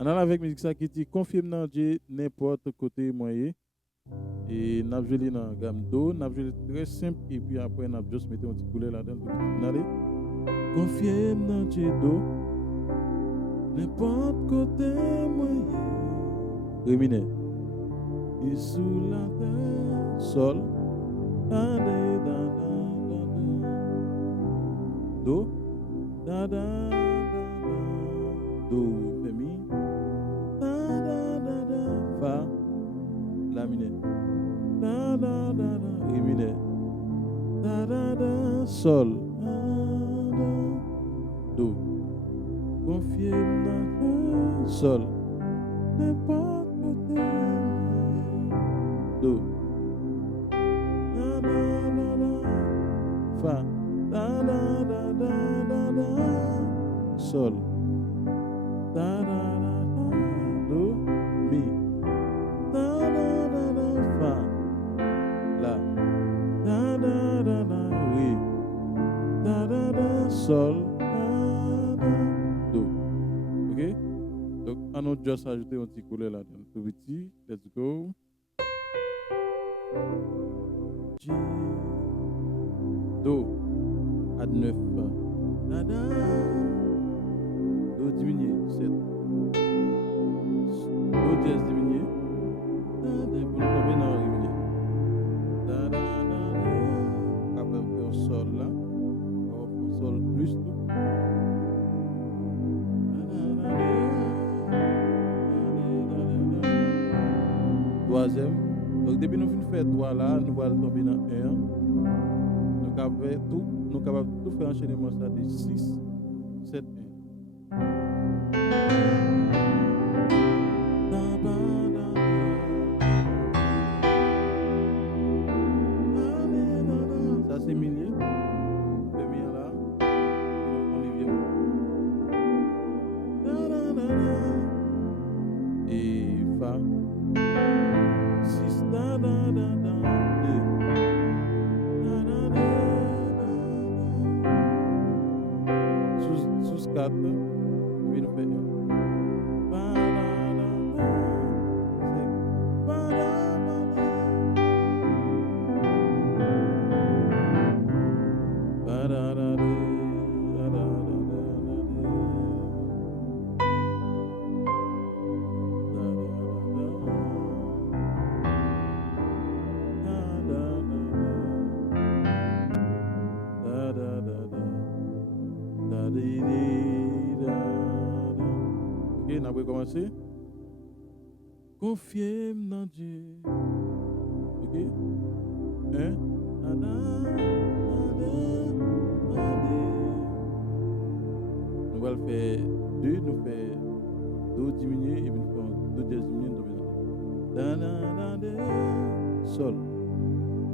On a avec musique ça qui dit confirme dans Dieu n'importe côté moyen et n'a joué dans gamme do, n'a joué très simple et puis après n'a juste mettre un petit couleur là-dedans pour finale. Confirme dans Dieu do n'importe côté moyen. Réminé. Et sous la terre sol da da da da do da da do fa mi da fa la mineur da ré mineur da sol do confirme dans sol n'importe côté do fa da sol do mi fa la ré sol do. Ok, donc on a juste ajouté un petit couleur là dedans tout petit. Let's go. G do à 9 do diminué 7 do dièse diminué pour tomber dans ré mineur après faire sol là on va faire sol plus tout troisième. Donc depuis nous finissons faire 3 là, nous allons tomber dans 1. Nous capables tout faire enchaînement ça de 6, 7, 1. Ça c'est milieu. Premier là. Et fa. 6 sous 4 puis nous faisons ok, on va commencer. Confirme dans Dieu. Ok, 1. Nous allons faire 2, nous faisons do diminué et puis nous faisons do dièse diminué,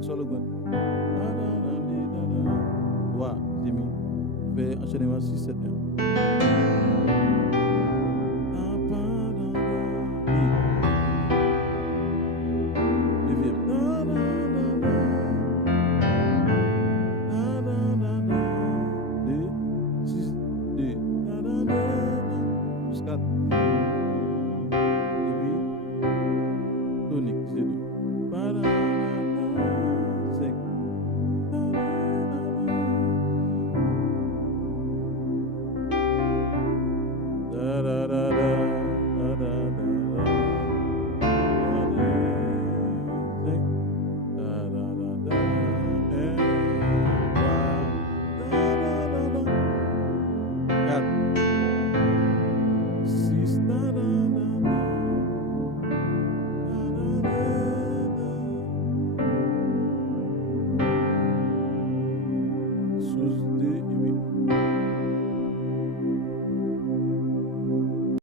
sol augmente 3 demi fait enchaînement 6 7 1 neuvième 2 6 2 plus 4